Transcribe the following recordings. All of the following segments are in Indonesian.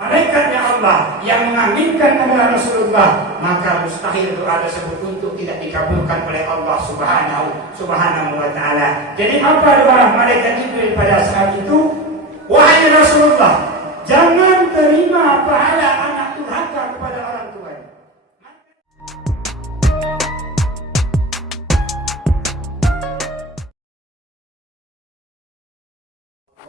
malaikatnya Allah yang mengaminkan kepada Rasulullah, maka mustahil doa tersebut untuk tidak dikabulkan oleh Allah Subhanahu wa taala. Jadi apa doa malaikat Jibril pada saat itu? Wahai Rasulullah, jangan terima pahala anak durhaka kepada orang tuanya.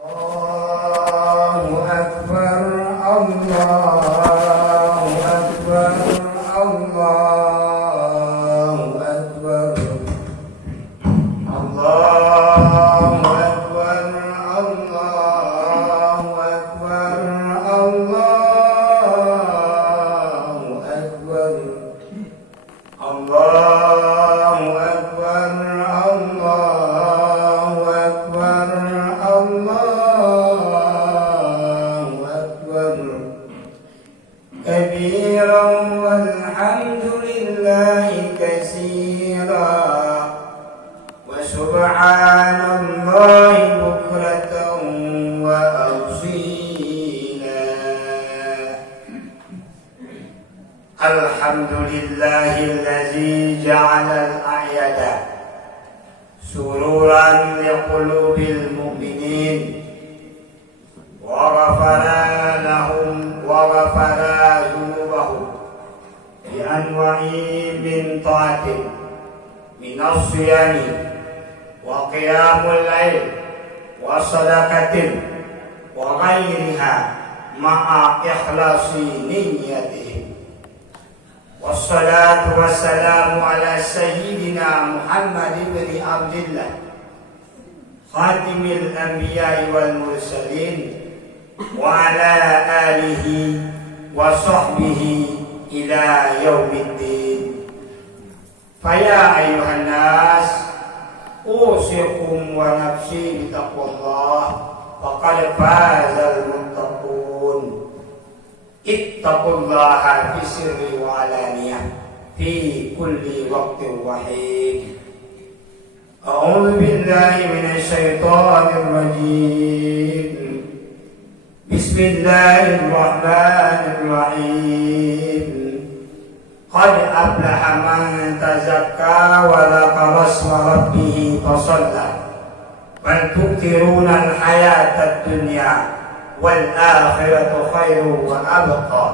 Allahu Akbar, Allahu Akbar, Allahu Akbar, Allahu Akbar, Allahu Akbar, Allahu Akbar, Allahu Akbar, Allahu Akbar, Allahu Akbar كبيرا والحمد لله كثيرا وسبحان الله بكرة وأصيلا الحمد لله الذي جعل الأعياد سرورا لقلوب المؤمنين وغفر لهم وغفر ذنوبهم بأنواع من طاعته من الصيام وقيام الليل وصدقة وغيرها مع إخلاص نيتهم والصلاة والسلام على سيدنا محمد بن عبد الله خاتم الأنبياء والمرسلين وعلى آله وصحبه إلى يوم الدين. فيا أيها الناس أوصيكم ونفسي بتقوى الله فقد فاز المتقون. اتقوا الله في السر وعلانية في كل وقت وحين. أعوذ بالله من الشيطان الرجيم. بسم الله الرحمن الرحيم. قد أفلح من تزكى وذكر اسم ربه فصلى بل تؤثرون الحياة الدنيا والآخرة خير وأبقى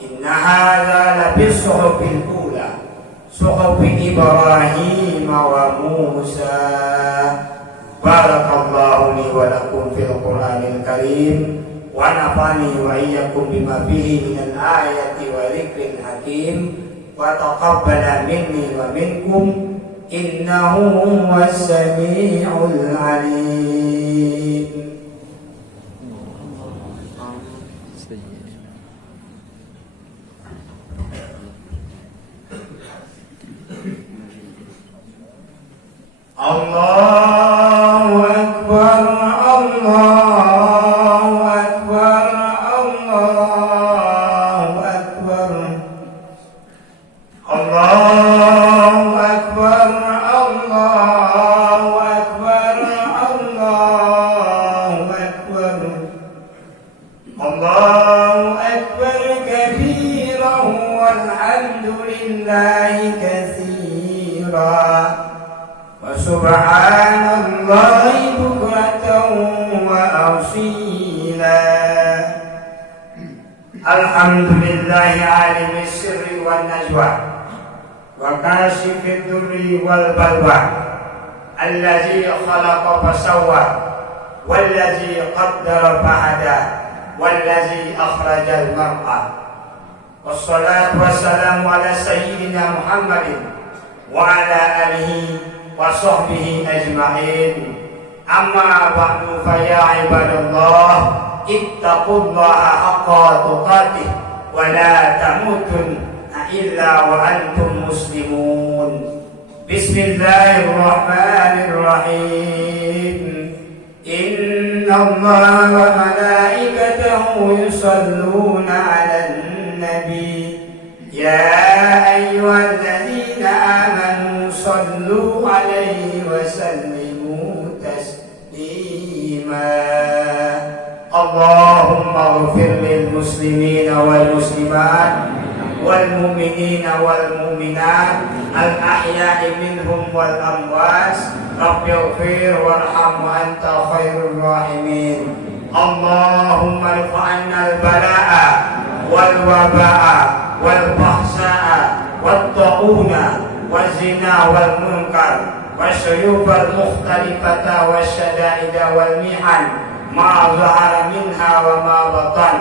إن هذا لفي الصحف الأولى صحف إبراهيم وموسى. بارك الله لي ولكم في القرآن الكريم ونفعني وإياكم بما فيه من الآية وذكر الحكيم وتقبل مني ومنكم إنه هو السميع العليم. Allahu Akbar, Allahu Akbar, Allahu Akbar, Allahu Akbar, Allahu Akbar, Allahu Akbar, Allahu Akbar kabiran walhamdulillahi katsiran. Subhanallahi bukratan wa asila. Alhamdulillahi alimi sirri wan najwa wa kashifid durri wal balwa allazi khalaqa fasawwa wallazi qaddara fahada wallazi akhrajal mar'a. Wassalatu wassalamu ala sayyidina Muhammadin wa ala alihi wa sahbihi ajma'in. Amma ba'du fa ya ibadallah ittaqullaha haqqa tuqatih wa la tamutunna illa wa antum muslimun. Bismillahirrahmanirrahim. Inna Allaha wa malaikatahu yusalluna 'alan nabi ya ayyuhalladzina amanu sallu alaihi wa sallimu taslima. Allahumma اغفر للمسلمين والمسلمات والمؤمنين والمؤمنات الأحياء منهم والأموات رب اغفر وارحم وأنت خير الراحمين اللهم ارفع عنا البلاء والوباء والبأساء والطاعون والزنا والمنكر والسيوف المختلفة والشدائد والمحن ما ظهر منها وما بطن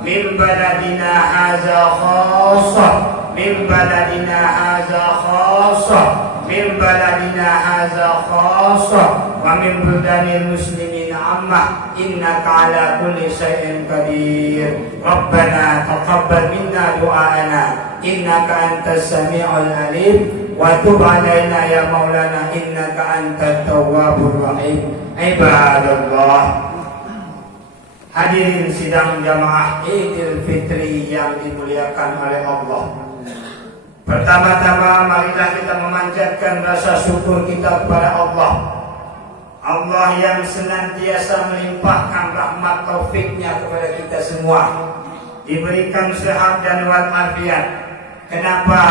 من بلدنا هذا خاصة من بلدنا هذا خاصة من بلدنا هذا خاصة ومن بلدان المسلمين عامة إنك على كل شيء قدير ربنا تقبل منا دعاءنا إنك أنت السميع العليم وتب علينا يا مولانا إنك أنت التواب الرحيم عباد الله. Hadirin sidang jamaah Idul Fitri yang dimuliakan oleh Allah. Pertama-tama marilah kita memanjatkan rasa syukur kita kepada Allah. Allah yang senantiasa melimpahkan rahmat taufiknya kepada kita semua. Diberikan sehat dan walafiat. Kenapa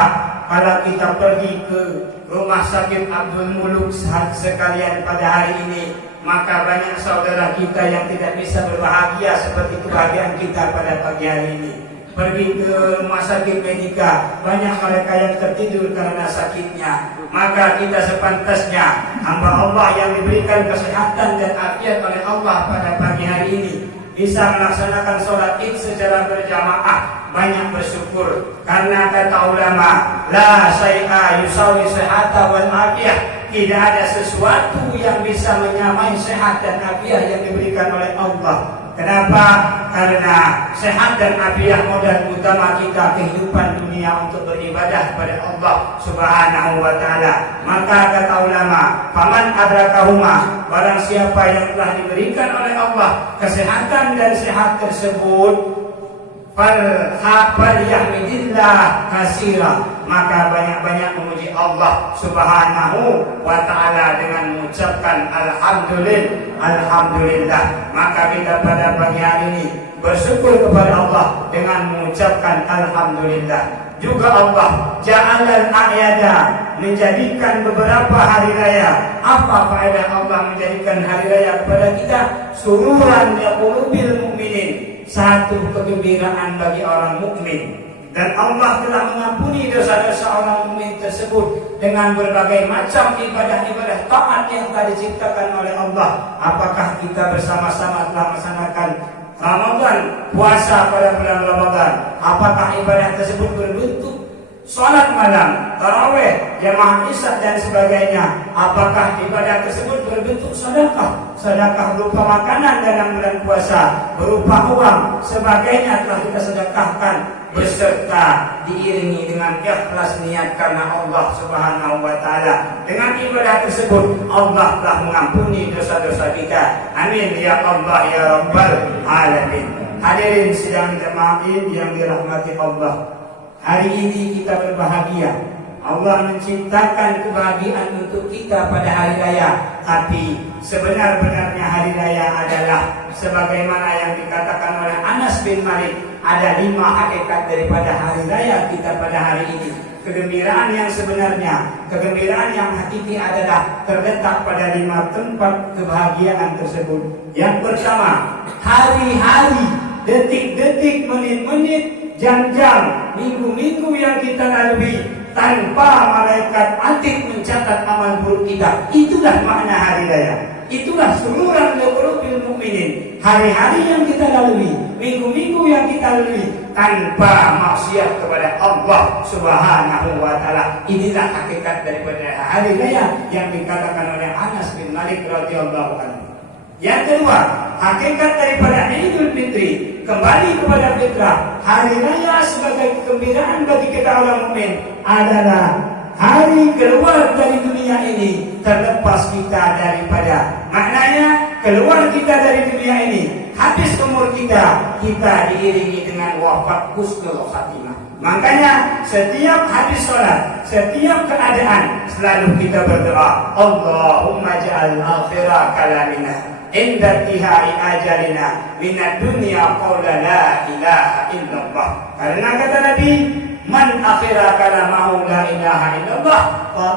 kalau kita pergi ke rumah sakit Abdul Muluk sekalian pada hari ini, maka banyak saudara kita yang tidak bisa berbahagia seperti kebahagiaan kita pada pagi hari ini. Pergi ke rumah sakit Medika, banyak mereka yang tertidur karena sakitnya. Maka kita sepantasnya hamba Allah yang diberikan kesehatan dan afiat oleh Allah pada pagi hari ini bisa melaksanakan sholat id secara berjamaah, banyak bersyukur. Karena kata ulama, la syai'a yusawi sehata wal afiyah. Tidak ada sesuatu yang bisa menyamai sehat dan afiat yang diberikan oleh Allah. Kenapa? Karena sehat dan afiat modal utama kita kehidupan dunia untuk beribadah kepada Allah Subhanahu wa taala. Maka kata ulama, faman adrakahuma, barang siapa yang telah diberikan oleh Allah kesehatan dan sehat tersebut, falyahmidillah katsira, maka banyak-banyak memuji Allah Subhanahu wa taala dengan mengucapkan alhamdulillah. Maka kita pada pagi hari ini bersyukur kepada Allah dengan mengucapkan alhamdulillah. Juga Allah ja'alal a'yada, menjadikan beberapa hari raya. Apa faedah Allah menjadikan hari raya kepada kita? Sururan liqulubil mu'minin, satu kegembiraan bagi orang mukmin. Dan Allah telah mengampuni dosa-dosa orang mukmin tersebut dengan berbagai macam ibadah-ibadah taat yang telah diciptakan oleh Allah. Apakah kita bersama-sama telah melaksanakan Ramadan, puasa pada bulan Ramadan? Apakah ibadah tersebut berbentuk salat malam, tarawih, jamaah isya dan sebagainya? Apakah ibadah tersebut berbentuk sedekah? Sedekah berupa makanan dalam bulan puasa, berupa uang, sebagainya telah kita sedekahkan beserta diiringi dengan ikhlas niat karena Allah Subhanahu wa taala. Dengan ibadah tersebut Allah telah mengampuni dosa-dosa kita. Amin ya Allah ya rabbal alamin. Hadirin sidang jemaah yang dirahmati Allah, hari ini kita berbahagia. Allah menciptakan kebahagiaan untuk kita pada hari raya. Tapi sebenar-benarnya hari raya adalah sebagaimana yang dikatakan oleh Anas bin Malik, ada 5 hakikat daripada hari raya kita pada hari ini. Kegembiraan yang sebenarnya, kegembiraan yang hakiki adalah terletak pada 5 tempat kebahagiaan tersebut. Yang pertama, hari-hari, detik-detik, menit-menit, jam-jam, minggu-minggu yang kita lalui tanpa malaikat atid mencatat amal buruk kita. Itulah makna hari raya. Itulah sururan liqulubil mukminin. Hari-hari yang kita lalui, minggu-minggu yang kita lalui tanpa maksiat kepada Allah Subhanahu wa taala. Inilah hakikat daripada hari raya yang dikatakan oleh Anas bin Malik radhiyallahu anhu. Yang kedua, hakikat daripada Idul Fitri, kembali kepada fitrah. Hari raya sebagai kegembiraan bagi kita orang mukmin adalah hari keluar dari dunia ini terlepas kita daripada, maknanya keluar kita dari dunia ini, habis umur kita diiringi dengan wafat husnul khatimah. Makanya setiap habis sholat, setiap keadaan selalu kita berdoa, Allahumma ja'al akhira kalamina inda tihai ajalina minad dunya qawla la ilaha illallah. Karena kata Nabi, man akhira kalamahu la ilaha illallah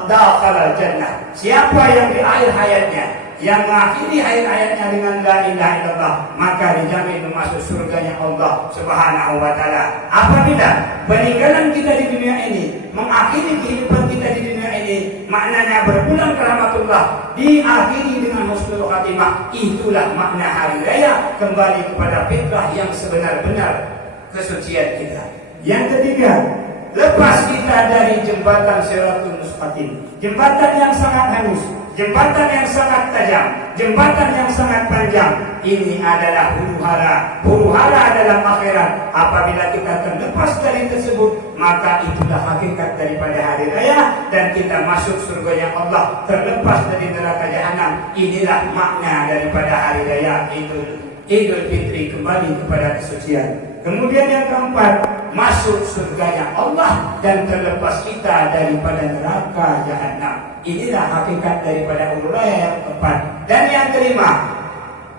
dakhala jannah. Siapa yang di akhir hayatnya, yang mengakhiri hayat-hayatnya dengan la ilaha illallah, maka dijamin masuk surganya Allah Subhanahu wa taala. Apabila peninggalan kita di dunia ini, mengakhiri kehidupan kita di dunia ini, maknanya berpulang ke rahmatullah, diakhiri dengan husnul khatimah, itulah makna hari raya kembali kepada fitrah yang sebenar-benar kesucian kita. Yang ketiga, lepas kita dari jembatan Shiratul Mustaqim, jembatan yang sangat halus, jembatan yang sangat tajam, jembatan yang sangat panjang. Ini adalah huru hara dalam akhirat. Apabila kita terlepas dari tersebut, maka itulah hakikat daripada hari raya, dan kita masuk surganya Allah, terlepas dari neraka jahanam. Inilah makna daripada hari raya Idul Fitri, kembali kepada kesucian. Kemudian yang keempat, masuk surganya Allah dan terlepas kita daripada neraka jahanam. Inilah hakikat daripada urut raya yang keempat. Dan yang kelima,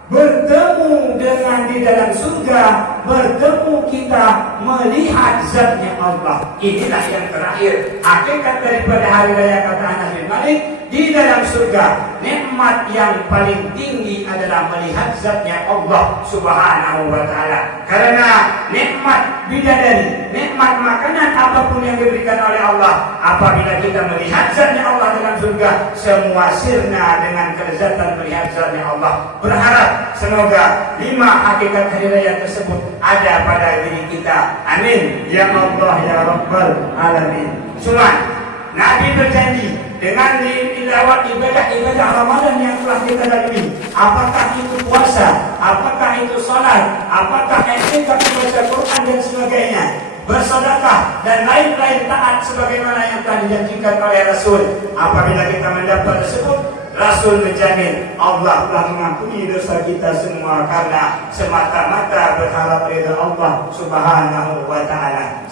bertemu dengan di dalam surga, bertemu kita melihat zatnya Allah. Inilah yang terakhir, hakikat daripada hari raya. Kata Anas bin Malik, di dalam surga nikmat yang paling tinggi adalah melihat zatnya Allah Subhanahu wa taala. Karena nikmat bidadari, nikmat makanan apapun yang diberikan oleh Allah, apabila kita melihat zatnya Allah dalam surga, semua sirna dengan kelezatan melihat zatnya Allah. Berharap semoga 5 hakikat hari raya tersebut ada pada diri kita. Amin ya Allah ya Rabbal alamin. Cuma Nabi berjanji dengan lewat ibadah Ramadan yang telah kita lalui, apakah itu puasa, apakah itu salat, apakah etika membaca Quran dan sebagainya, bersedekah dan lain-lain taat sebagaimana yang telah dijanjikan oleh Rasul. Apabila kita mendapat tersebut, Rasul menjamin Allah telah mengampuni dosa kita semua karena semata-mata berharap ridha Allah Subhanahu wa taala.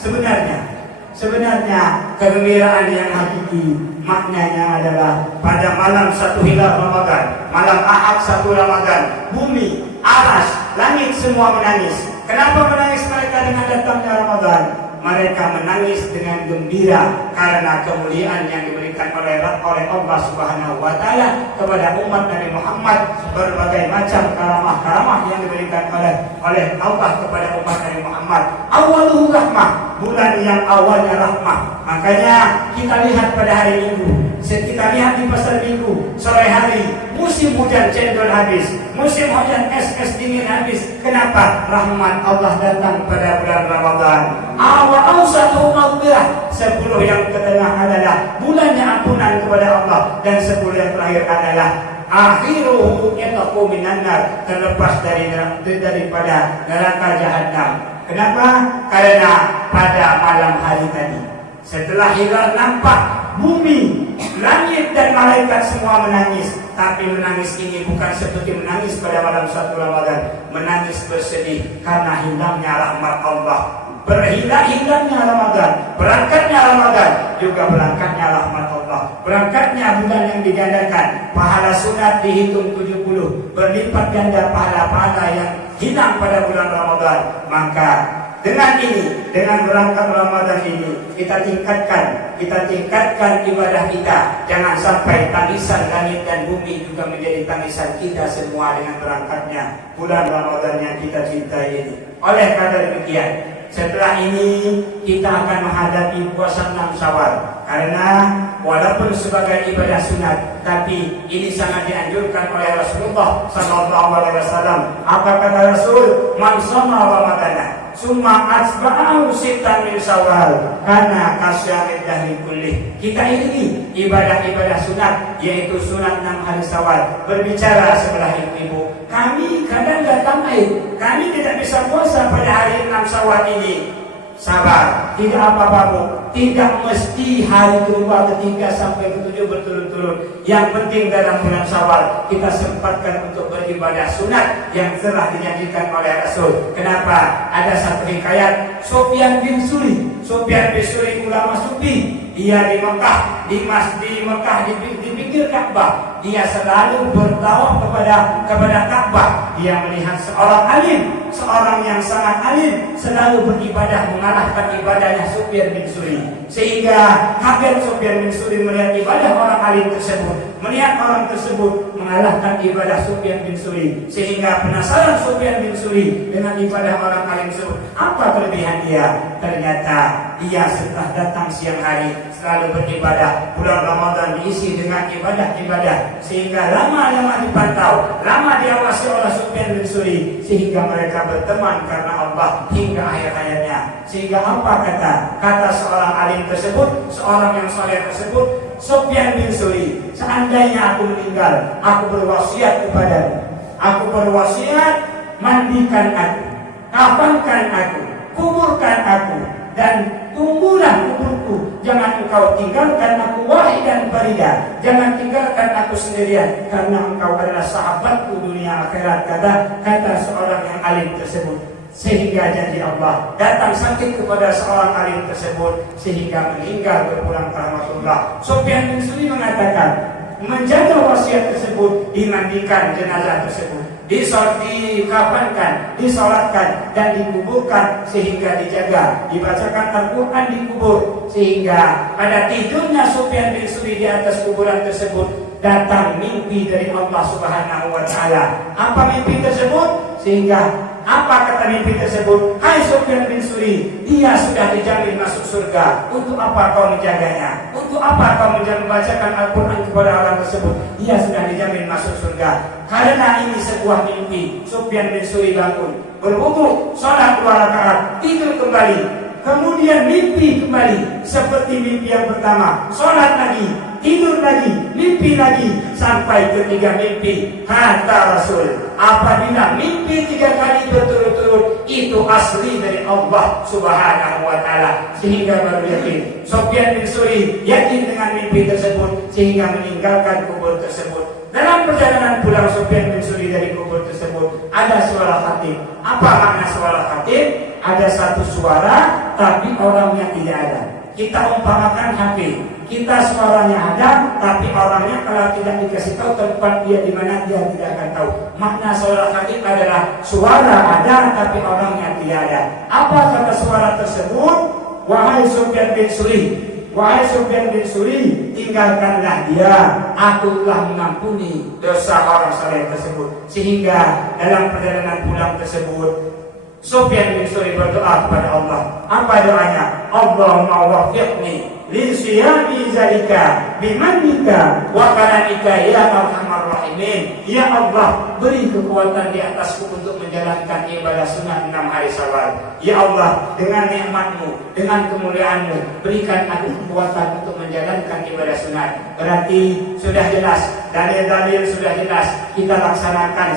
Sebenarnya kegembiraan yang hakiki maknanya adalah pada malam 1 hilal Ramadan, malam Ahad 1 Ramadan, bumi, aras, langit semua menangis. Kenapa menangis mereka dengan datangnya Ramadan? Mereka menangis dengan gembira karena kemuliaan yang diberikan oleh Allah Subhanahu wa taala kepada umat Nabi Muhammad, berbagai macam karamah-karamah yang diberikan oleh Allah kepada umat Nabi Muhammad. Awaluhu rahmah, bulan yang awalnya rahmah. Makanya kita lihat pada hari Minggu, kita lihat di pasar Minggu, sore hari musim hujan cendol habis, musim hujan es dingin habis. Kenapa? Rahmat Allah datang pada bulan Ramadan. Awal-awsatuhu maghfirah, 10 yang ketengah adalah bulannya ampunan kepada Allah, dan 10 yang terakhir adalah akhiruhu yataqu minan nar, terlepas daripada neraka jahanam. Kenapa? Karena pada malam hari tadi, setelah hilal nampak, bumi, langit dan malaikat semua menangis. Tapi menangis ini bukan seperti menangis pada malam 1 Ramadan, menangis bersedih karena hilangnya rahmat Allah. Hilangnya Ramadan, berangkatnya Ramadan, juga berangkatnya rahmat Allah. Berangkatnya bulan yang digandakan, pahala sunat dihitung 70, berlipat ganda pahala-pahala yang hilang pada bulan Ramadan. Maka dengan berangkat Ramadan ini, kita tingkatkan ibadah kita. Jangan sampai tangisan langit dan bumi juga menjadi tangisan kita semua dengan berangkatnya bulan Ramadan yang kita cintai ini. Oleh karena demikian, setelah ini kita akan menghadapi puasa 6 Syawal. Karena walaupun sebagai ibadah sunat, tapi ini sangat dianjurkan oleh Rasulullah SAW. Apa kata Rasul? Man shoma Ramadana summa atba'ahu sittan min Syawal kana kasyamid dahri kullih. Kita ini ibadah-ibadah sunat, yaitu sunat 6 hari Syawal. Berbicara sebelah ibu-ibu, kami kadang datang air, kami tidak bisa puasa pada hari 6 Syawal ini. Sabar, tidak apa-apa, tidak mesti hari kedua, ketiga sampai ketujuh berturut-turut. Yang penting dalam bulan Syawal kita sempatkan untuk beribadah sunat yang telah dijanjikan oleh Rasul. Kenapa? Ada satu hikayat Sufyan bin Suri. Sufyan bin Suri ulama sufi. Dia di Mekah, di Mekah di pinggir Ka'bah. Dia selalu bertawaf kepada Ka'bah. Dia melihat seorang alim, seorang yang sangat alim selalu beribadah mengalahkan ibadahnya Sufyan bin Suri. Sehingga kaget Sufyan bin Suri melihat ibadah orang alim tersebut, melihat orang tersebut mengalahkan ibadah Sufyan bin Suri. Sehingga penasaran Sufyan bin Suri dengan ibadah orang alim tersebut. Apa kelebihan dia? Ternyata dia setelah datang siang hari selalu beribadah. Bulan Ramadan diisi dengan ibadah-ibadah, sehingga lama-lama dipantau, lama diawasi oleh Sufyan bin Suri, sehingga mereka berteman karena Allah hingga akhir hayatnya. Sehingga apa kata seorang alim tersebut, seorang yang saleh tersebut, Sufyan bin Suri, seandainya aku meninggal, aku berwasiat kepadamu, aku berwasiat, mandikan aku, kafankan aku, kuburkan aku, dan tunggulah kuburku. Jangan engkau tinggalkan aku wahidan farida. Jangan tinggalkan aku sendirian, karena engkau adalah sahabatku dunia akhirat, kata seorang yang alim tersebut. Sehingga janji Allah datang sakit kepada seorang alim tersebut, sehingga meninggal berpulang ke rahmatullah. Sufyan bin Suri mengatakan, menjaga wasiat tersebut, dimandikan jenazah tersebut, dikafankan, disolatkan, dan dikuburkan, sehingga dijaga, dibacakan Al-Quran di kubur, sehingga pada tidurnya Sufyan bin Suri di atas kuburan tersebut datang mimpi dari Allah Subhanahu wa Ta'ala. Apa mimpi tersebut? Sehingga apa kata mimpi tersebut? Hai Sufyan bin Suri, dia sudah dijamin masuk surga. Untuk apa kau menjaganya? Untuk apa kau membacakan Al-Quran kepada orang tersebut? Dia sudah dijamin masuk surga. Karena ini sebuah mimpi, Sufyan bin Suri bangun, berwudu, sholat 2 rakaat, tidur kembali, kemudian mimpi kembali seperti mimpi yang pertama, sholat lagi, tidur lagi, mimpi lagi, sampai ketiga mimpi. Kata Rasul, apabila mimpi 3 kali berturut-turut, itu asli dari Allah Subhanahu wa Ta'ala, sehingga baru yakin. Sufyan bin Suri yakin dengan mimpi tersebut, sehingga meninggalkan kubur tersebut. Dalam perjalanan pulang Sufyan bin Suri dari kubur tersebut, ada suara khatib. Apa makna suara khatib? Ada satu suara, tapi orangnya tidak ada. Kita umpamakan HP, kita suaranya ada, tapi orangnya kalau tidak dikasih tahu tempat dia di mana, dia tidak akan tahu. Makna suara khatib adalah suara ada, tapi orangnya tidak ada. Apa kata suara tersebut? Wahai Sufyan bin Suri, wahai Sufyan bin Suri, tinggalkanlah dia, aku telah mengampuni dosa orang saleh tersebut. Sehingga dalam perjalanan pulang tersebut, Sufyan bin Suri berdoa kepada Allah. Apa doanya? Allahumma waffiqni li siyami zalika bimanika wa karamika ya arhamar rahimin. Ya Allah, beri kekuatan di atasku untuk menjalankan ibadah sunnah 6 hari Syawal. Ya Allah, dengan nikmat-Mu, dengan kemuliaan-Mu, berikan aku kekuatan untuk menjalankan ibadah sunnah. Berarti sudah jelas, dalil-dalil sudah jelas, kita laksanakan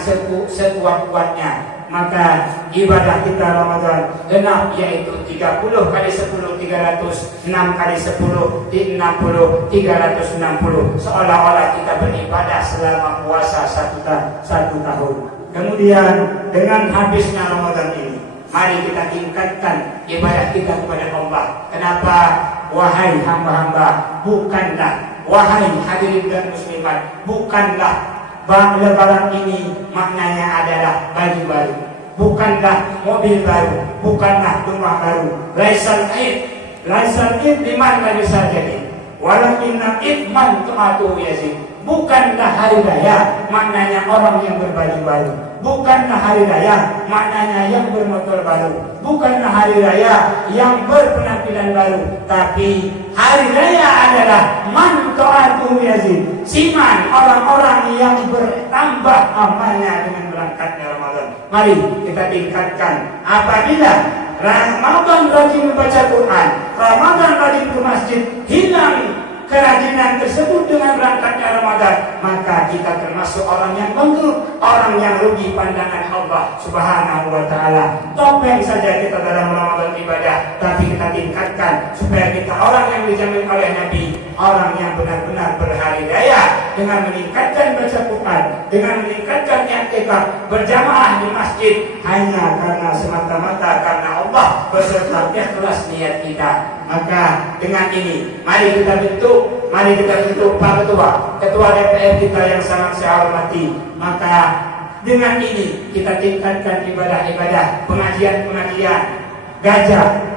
sekuat-kuatnya. Maka ibadah kita Ramadan genap, yaitu 30 kali 10 300, 6 kali 10 60, 360, seolah-olah kita beribadah selama puasa 1 tahun. Kemudian dengan habisnya Ramadan ini, mari kita tingkatkan ibadah kita kepada Allah. Kenapa? Wahai hamba-hamba, bukanlah, wahai hadirin dan muslimat, bukanlah Lebaran ini maknanya adalah baju baru, bukanlah mobil baru, bukanlah rumah baru. Laisal id liman bisa jadi, walakinna idman tu'atu yazid. Bukanlah hari raya maknanya orang yang berbaju baru, bukanlah hari raya maknanya yang bermotor baru, bukanlah hari raya yang berpenampilan baru, tapi hari raya adalah man tu'atu yazid, siman orang-orang yang bertambah amalnya dengan berangkatnya Ramadan. Mari kita tingkatkan. Apabila Ramadan rajin membaca Quran, Ramadan rajin ke masjid, hilang kerajinan tersebut dengan berangkatnya Ramadan, maka kita termasuk orang yang bangkrut, orang yang rugi pandangan Allah Subhanahu wa Ta'ala. Topeng saja kita dalam Ramadan ibadah, tapi kita tingkatkan supaya kita orang yang dijamin oleh Nabi, orang yang benar-benar berhari raya dengan meningkatkan baca Quran, dengan meningkatkan i'tikaf kita berjamaah di masjid hanya karena semata-mata karena Allah beserta ikhlas niat kita. Maka dengan ini mari kita bentuk Pak Ketua DPR kita yang sangat saya hormati. Maka dengan ini kita tingkatkan ibadah-ibadah, pengajian-pengajian gajah.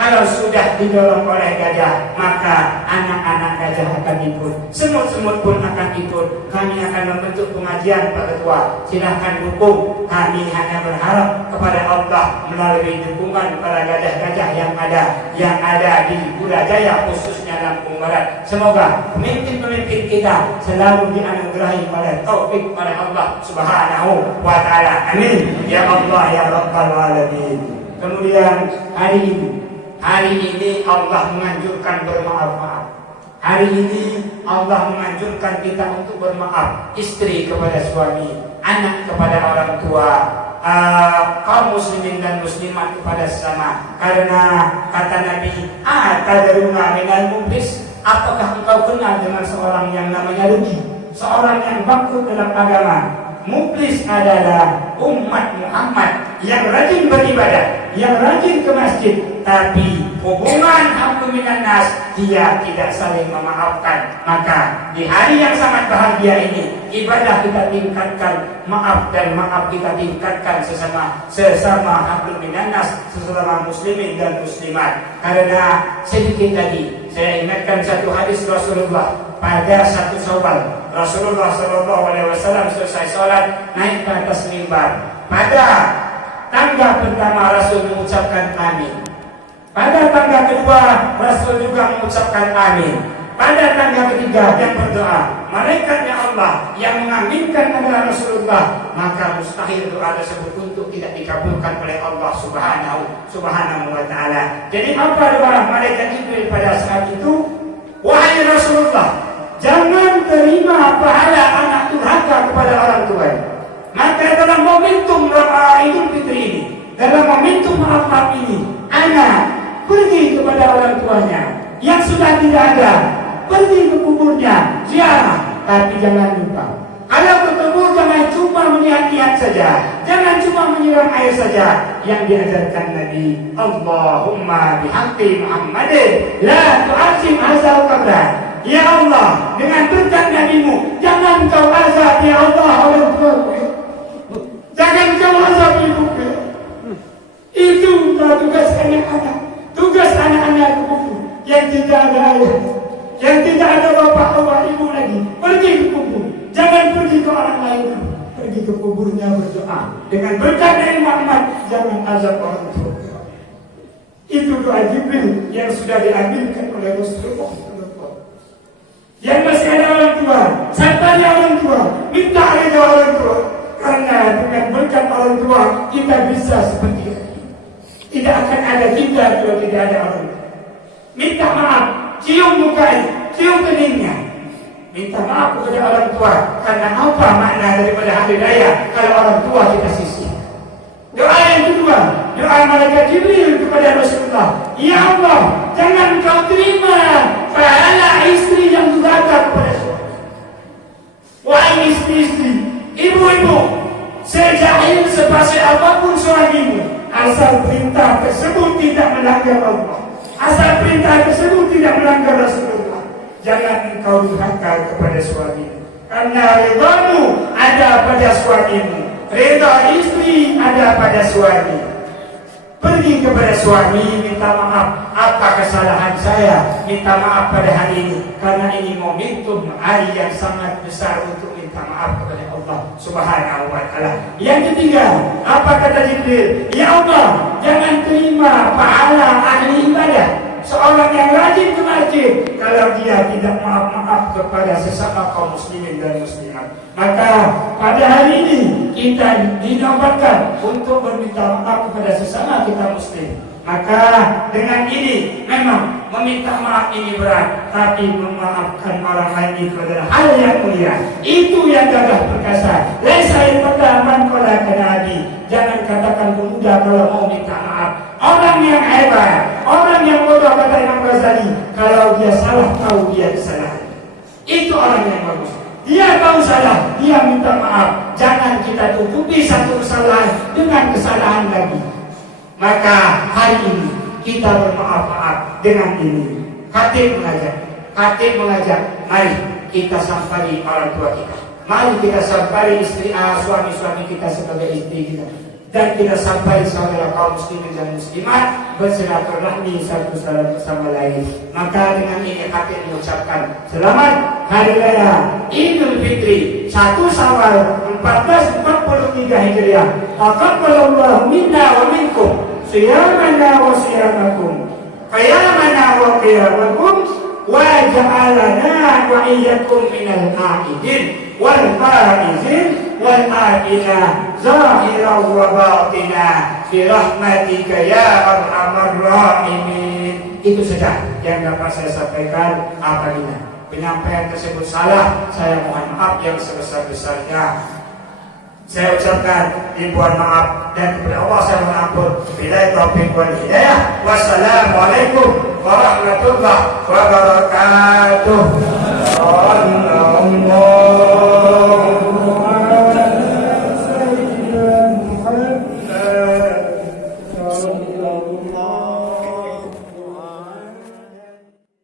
Kalau sudah didorong oleh gajah, maka anak-anak gajah akan ikut, semut-semut pun akan ikut. Kami akan membentuk pengajian Pak Ketua, silahkan dukung. Kami hanya berharap kepada Allah melalui dukungan para gajah-gajah yang ada di Putrajaya, khususnya Lampung Barat. Semoga pemimpin-pemimpin kita selalu dianugerahi pada taufik oleh Allah Subhanahu wa Ta'ala. Amin ya Allah ya Rabbal Alamin. Kemudian hari ini Allah menganjurkan bermaaf-maaf. Hari ini Allah menganjurkan kita untuk bermaaf. Istri kepada suami, anak kepada orang tua, kaum muslimin dan muslimat kepada sesama. Karena kata Nabi, atadruna minal muflis, apakah engkau kenal dengan seorang yang namanya rugi, seorang yang bangkrut dalam agama? Muflis adalah umat Muhammad yang rajin beribadah, yang rajin ke masjid, tapi hubungan haqqu minan nas dia tidak saling memaafkan. Maka di hari yang sangat bahagia ini, ibadah kita tingkatkan, maaf kita tingkatkan sesama haqqu minan nas, sesama muslimin dan muslimat. Karena sedikit lagi saya ingatkan satu hadis Rasulullah. Pada satu Syawal, Rasulullah SAW selesai sholat naik ke atas mimbar. Pada tangga pertama Rasul mengucapkan amin. Pada tangga kedua Rasul juga mengucapkan amin. Pada tangga ketiga yang berdoa, malaikatnya Allah yang mengaminkan adalah Rasulullah. Maka mustahil doa tersebut untuk tidak dikabulkan oleh Allah Subhanahu wa Ta'ala. Jadi apa doa malaikat Jibril pada saat itu? Wahai Rasulullah, jangan terima pahala anak durhaka kepada orang tua. Maka dalam momentum Idul Fitri ini, dalam momentum maaf ini, anak pergi kepada orang tuanya yang sudah tidak ada, pergi ke kuburnya, ziarah, tapi jangan lupa. Kalau ke kubur jangan cuma melihat-lihat saja, jangan cuma menyiram air saja. Yang diajarkan Nabi, Allahumma bihaqqi Muhammadin la tu'asim azal qabra. Ya Allah, dengan berkat Nabi-Mu, jangan kau azab ya Allah orang tuaku. Jangan kau azab ibuku. Itu tugas anak-anak, tugas anak-anak kubur yang tidak ada ayah, yang tidak ada bapak atau ibu lagi. Pergi ke kubur, jangan pergi ke orang lain. Pergi ke kuburnya berdoa. Dengan berkat dari Muhammad, jangan azab orang tua. Itu doa Jibril yang sudah diambilkan oleh Rasulullah. Yang masih ada orang tua, tanya orang tua, minta reda orang tua. Karena dengan berkat orang tua kita bisa seperti ini. Tidak akan ada kita kalau tidak ada orang tua. Minta maaf, cium mukanya, cium keningnya. Minta maaf kepada orang tua. Karena apa makna daripada hari raya kalau orang tua kita sisih? Doa yang kedua, doa malaikat Jibril kepada Rasulullah. Ya Allah, jangan kau terima pahala istri yang durhaka kepada suami. Wahai istri-istri, ibu-ibu, sejahil sepasih apapun suamimu, asal perintah tersebut tidak melanggar Allah, asal perintah tersebut tidak melanggar Rasulullah, jangan engkau durhaka kepada suamimu. Karena ridhamu ada pada suamimu, ridha istri ada pada suami. Pergi kepada suami, minta maaf, apa kesalahan saya, minta maaf pada hari ini. Karena ini momentum hari yang sangat besar untuk minta maaf kepada Allah Subhanahu wa Ta'ala. Yang ketiga, apa kata Jibril? Ya Allah, jangan terima pahala ahli ibadah, seorang yang rajin ke masjid, kalau dia tidak maaf-maaf kepada sesama kaum muslimin dan muslimat. Maka pada hari ini kita dinobatkan untuk meminta maaf kepada sesama kita muslim. Maka dengan ini memang meminta maaf ini berat, tapi memaafkan orang lain itu adalah hal yang mulia. Itu yang gagah perkasa. Laisa ilmata man qala kanabi. Jangan katakan pemuda kalau mau minta maaf. Orang yang hebat, orang yang bodoh kata Imam Ghazali, kalau dia salah tahu dia kesalahan. Itu orang yang bagus. Dia tahu salah, dia minta maaf. Jangan kita tutupi satu kesalahan dengan kesalahan lagi. Maka hari ini kita bermaaf-maaf dengan ini. Khatib mengajak, mari kita sampaikan orang tua kita. Mari kita sampaikan suami-suami kita sebagai istri kita. Dan kita sampai saudara kaum muslimin dan muslimat bersilaturahmi satu sama lain. Maka dengan ini kami mengucapkan selamat Hari Raya Idul Fitri 1 Syawal 1443 Hijriah. Taqabbalallahu minna wa minkum siyamana wa siyamakum qiyamana wa qiyamakum wa ja'alana wa iyyakum minal a'idin wal faizin wal afina zahiran wa batina bi rahmatika ya arhamar rahimin. Itu saja yang dapat saya sampaikan. Apabila penyampaian tersebut salah, saya mohon maaf yang sebesar-besarnya. Saya ucapkan ribuan maaf dan kepada Allah saya mohon ampun. Billahi taufiq wal hidayah. Wassalamualaikum warahmatullahi wabarakatuh. Allah